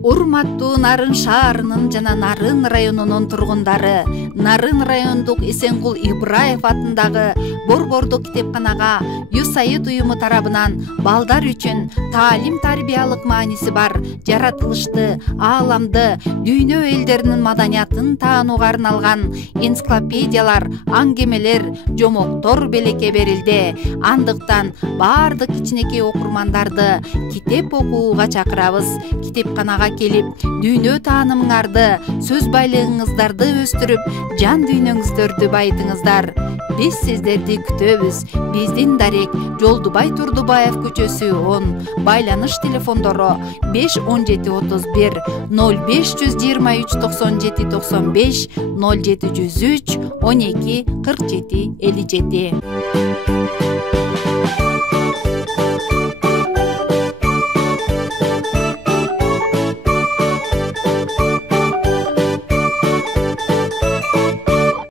Урматтуу Нарын шаарынын жана Нарын районунун тургундары, Нарын райондук Эсенгул Ибраев атындагы Борбордуу китепканага USAID уюму тарабынан балдар үчүн таалим-тарбиялык мааниси бар жаратылышты, ааламды, дүйнө элдеринин маданиятын таанууга арналган энциклопедиялар, аңгемелер, жомоктор белекке берилди. Андыктан баардык кичинекей окурмандарды китеп окууга чакырабыз. Китепканага келип, дүйнө таанымыңарды, сөз байлыгыңыздарды өстүрүп, жан дүйнөңүздөрдү байытыңыздар. Биз сиздерди күтөбүз. Биздин дарек Жолдубай Турдубаев көчөсү 10. Байланыш телефондору 51731 0523 97 95 0703 12 47 57.